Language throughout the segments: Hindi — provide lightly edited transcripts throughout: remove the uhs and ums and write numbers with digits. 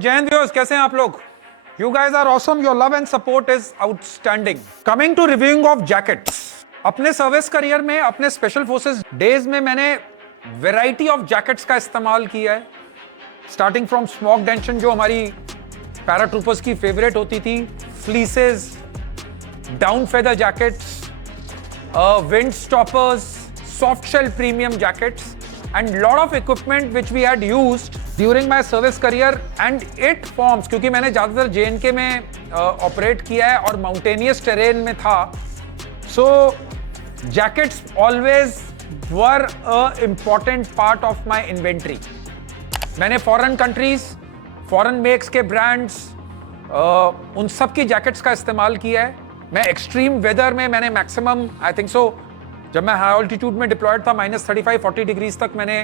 जय हिंद व्यूअर्स, कैसे हैं आप लोग? You guys are awesome. Your love and support is outstanding. Coming to reviewing of jackets. अपने सर्विस करियर में, अपने स्पेशल फोर्सेस डेज में मैंने वैरायटी ऑफ जैकेट्स का इस्तेमाल किया है. स्टार्टिंग फ्रॉम स्मोक डेंशन, जो हमारी पैराट्रूपर्स की फेवरेट होती थी, fleeces, down feather jackets, wind stoppers, soft shell premium jackets, and lot of equipment which we had used during my service career, and it forms, क्योंकि मैंने ज़्यादातर J&K में ऑपरेट किया है और माउंटेनियस टेरेन में था, so jackets always were a important part of my inventory. मैंने फॉरेन कंट्रीज, फॉरेन मेक्स के ब्रांड्स, उन सब की जैकेट्स का इस्तेमाल किया है. मैं एक्सट्रीम वेदर में मैंने मैक्सिमम, आई थिंक सो, जब मैं हाई ऑल्टीट्यूड में डिप्लॉयड था, -35-40 डिग्रीज तक मैंने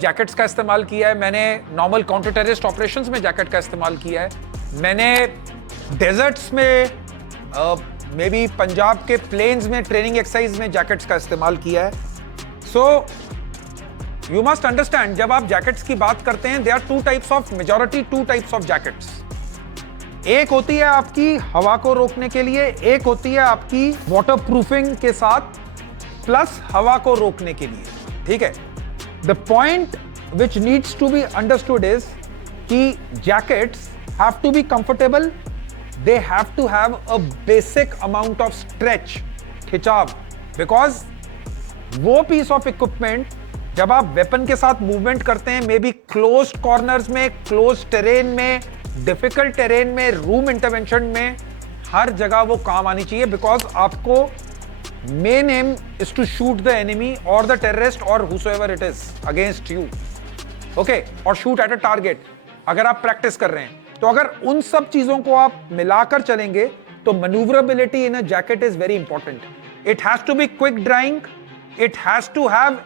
जैकेट्स का इस्तेमाल किया है. मैंने नॉर्मल काउंटर टेररिस्ट ऑपरेशंस में जैकेट का इस्तेमाल किया है. मैंने डेजर्ट्स में, मे बी पंजाब के प्लेन्स में ट्रेनिंग एक्सरसाइज में जैकेट्स का इस्तेमाल किया है. सो यू मस्ट अंडरस्टैंड, जब आप जैकेट्स की बात करते हैं, they are two types of jackets. एक होती है आपकी हवा को रोकने के लिए, एक होती है आपकी वाटर प्रूफिंग के साथ प्लस हवा को रोकने के लिए. ठीक है. The point which needs to be understood is कि jackets have to be comfortable, they have to have a basic amount of stretch, खिंचाव, बिकॉज वो पीस ऑफ इक्विपमेंट जब आप वेपन के साथ मूवमेंट करते हैं, मे बी क्लोज्ड कॉर्नर्स में, क्लोज्ड टेरेन में, डिफिकल्ट टेरेन में, रूम इंटरवेंशन में, हर जगह वो काम आनी चाहिए. बिकॉज आपको main aim is to shoot the enemy और द टेररिस्ट और हुसोएवर it is against you. Okay. और शूट एट अ टारगेट अगर आप प्रैक्टिस कर रहे हैं. तो अगर उन सब चीजों को आप मिलाकर चलेंगे तो manoeuvrability in a jacket is very important. It has to be quick drying, it has to have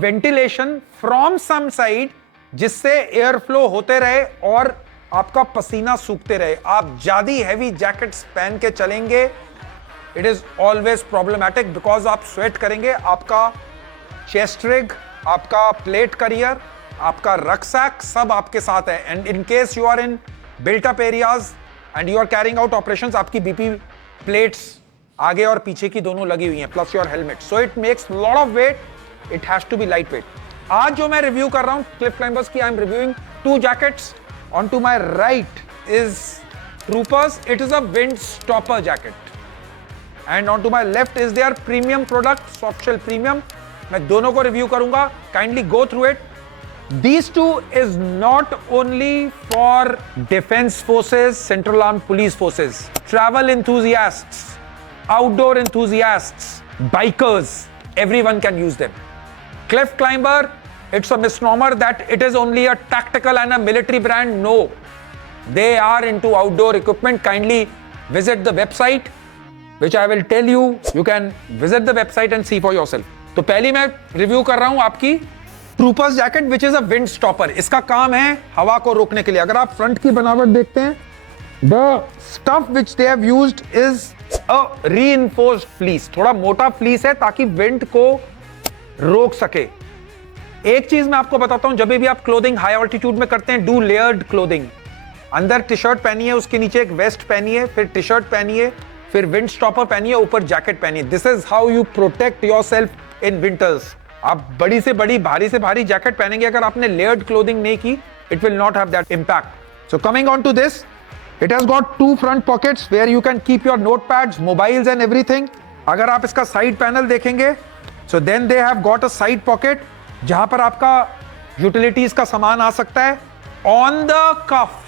ventilation from some side, जिससे एयर फ्लो होते रहे और आपका पसीना सूखते रहे. आप ज्यादा हैवी जैकेट्स पहन के चलेंगे, it is always problematic, because आप स्वेट करेंगे. आपका चेस्ट रिग, आपका प्लेट करियर, आपका रक्सैक सब आपके साथ है. And in case you are in built up areas and you are carrying out operations, आपकी बीपी प्लेट्स आगे और पीछे की दोनों लगी हुई हैं, plus your helmet. So it makes lot of weight, it has to be light weight. आज जो मैं रिव्यू कर रहा हूं क्लिफ क्लाइंबर्स की, I am reviewing 2 jackets. On to my right is Troopers, it is a wind stopper jacket, and on to my left is their premium product, soft shell premium. मैं दोनों को रिव्यू करूंगा, kindly go through it. These two is not only for defense forces, central armed police forces, travel enthusiasts, outdoor enthusiasts, bikers, everyone can use them. Cliff Climber, it's a misnomer that it is only a tactical and a military brand. No, they are into outdoor equipment. Kindly visit the website, which I will tell you. You can visit the website and see for yourself. तो पहली मैं रिव्यू कर रहा हूं आपकी troopers jacket, which is a wind stopper. इसका काम है हवा को रोकने के लिए. अगर आप फ्रंट की बनावट देखते हैं, the stuff which they have used is a reinforced fleece. थोड़ा मोटा फ्लीस है ताकि विंड को रोक सके. एक चीज मैं आपको बताता हूं, जब भी आप क्लोथिंग हाई ऑल्टीट्यूड में करते हैं, डू लेयर्ड क्लोथिंग. अंदर टी शर्ट पहनिए, उसके नीचे एक वेस्ट पहनिए, फिर टी शर्ट पहनिए, फिर विंड स्टॉपर पहनिए, ऊपर जैकेट पहनिए. This is how you protect yourself in winters. आप बड़ी से बड़ी, भारी से भारी जैकेट पहनेंगे, अगर आपने लेयर्ड क्लोथिंग नहीं की, it will not have that impact. So coming on to this, it has got 2 front pockets where you can keep your notepads, mobiles and everything. अगर आप इसका साइड पैनल देखेंगे, so then they have got a side pocket जहां पर आपका यूटिलिटीज का सामान आ सकता है. On the cuff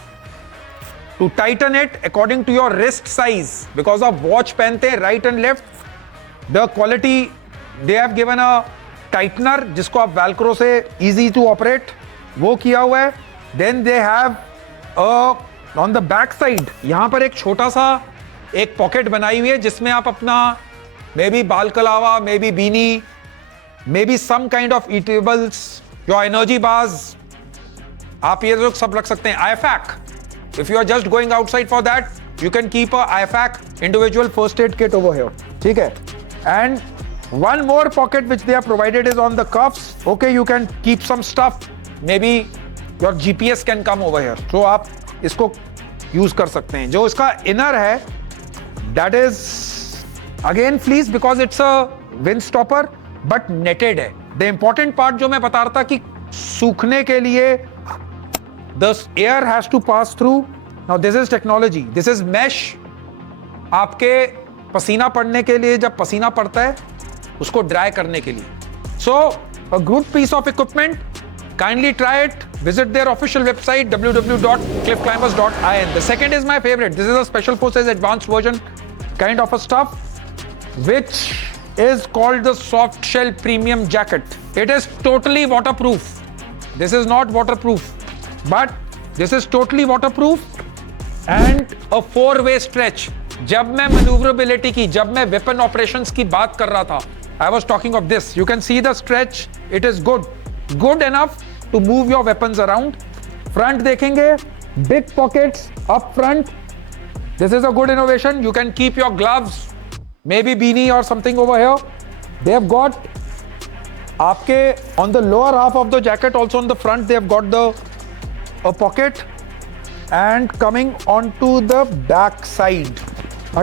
to tighten it according to your wrist size, because of watch पहनते हैं right and left. The quality, they have given a tightener जिसको आप वेल्क्रो से इजी टू ऑपरेट, वो किया हुआ है. Then they have on the back side यहां पर एक छोटा सा एक पॉकेट बनाई हुई है, जिसमें आप अपना may be balaclava, may be beanie, may be some kind of eatables, your energy bars, आप ये लोग सब रख सकते हैं. IFAK, if you are just going outside for that, you can keep a IFAK individual first aid kit over here. ठीक है. And one more pocket which they have provided is on the cuffs. Okay, you can keep some stuff, maybe your GPS can come over here, तो आप इसको यूज कर सकते हैं। जो इसका इनर है that is again fleece because it's a wind stopper but netted है। द इंपॉर्टेंट पार्ट जो मैं बता रहा था कि सूखने के लिए the air has to pass through. Now this is technology, this is mesh. आपके पसीना पड़ने के लिए, जब पसीना पड़ता है उसको ड्राई करने के लिए। So a good piece of equipment, kindly try it. Visit their official website www.cliffclimbers.in. The second is my favorite. This is a Special Forces advanced version kind of a stuff which is called the Soft Shell Premium Jacket. It is totally waterproof. This is not waterproof, but this is totally waterproof and a four-way stretch. जब मैं maneuverability की, जब मैं weapon operations की बात कर रहा था, I was talking of this. You can see the stretch. It is good enough to move your weapons around. Front देखेंगे, big pockets up front. This is a good innovation. You can keep your gloves, maybe beanie or something over here. They have got आपके on the lower half of the jacket, also on the front, they have got a pocket, and coming onto the back side.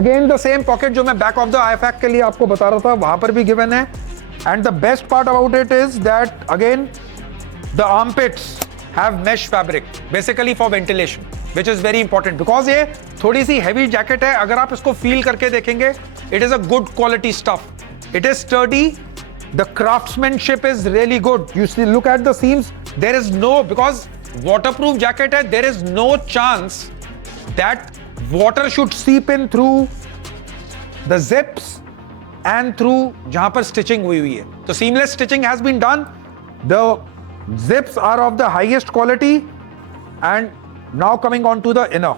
Again the same pocket जो मैं back of the IFAC के लिए आपको बता रहा था, वहां पर भी given है. And the best part about it is that again the armpits have mesh fabric basically for ventilation, which is very important because ये थोड़ी सी heavy jacket है. अगर आप इसको feel करके देखेंगे, it is a good quality stuff. It is sturdy. The craftsmanship is really good. You see, look at the seams. There is no, because waterproof jacket है, there is no chance that water should seep in through the zips and through जहां पर stitching हुई है. तो seamless stitching has been done. The zips are of the highest quality. And now coming on to the inner.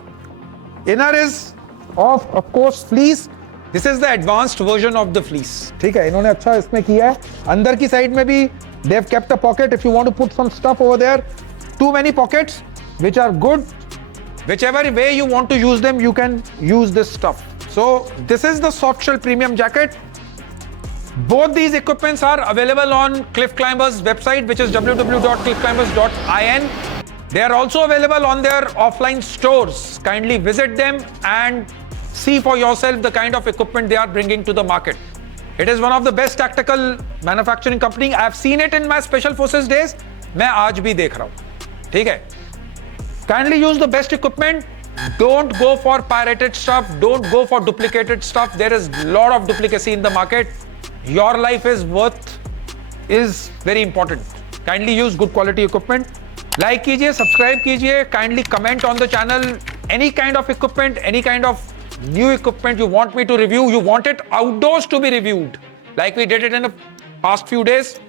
Inner is of course fleece. This is the advanced version of the fleece. ठीक है, इन्होंने अच्छा इसमें किया है. अंदर की साइड में भी they have kept a pocket if you want to put some stuff over there. Too many pockets which are good. Whichever way you want to use them, you can use this stuff. So this is the Soft Shell Premium Jacket. Both these equipments are available on Cliff Climbers website, which is www.cliffclimbers.in. They are also available on their offline stores. Kindly visit them and see for yourself the kind of equipment they are bringing to the market. It is one of the best tactical manufacturing company. I have seen it in my Special Forces days. मैं आज भी देख रहा हूँ. ठीक है. Kindly use the best equipment. Don't go for pirated stuff. Don't go for duplicated stuff. There is a lot of duplicacy in the market. Your life is very important. Kindly use good quality equipment. Like कीजिए, subscribe कीजिए. Kindly comment on the channel. Any kind of equipment, any kind of new equipment you want me to review. You want it outdoors to be reviewed, like we did it in the past few days.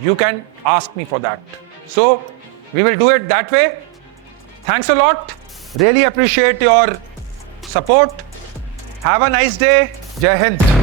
You can ask me for that. So we will do it that way. Thanks a lot. Really appreciate your support. Have a nice day. Jai Hind.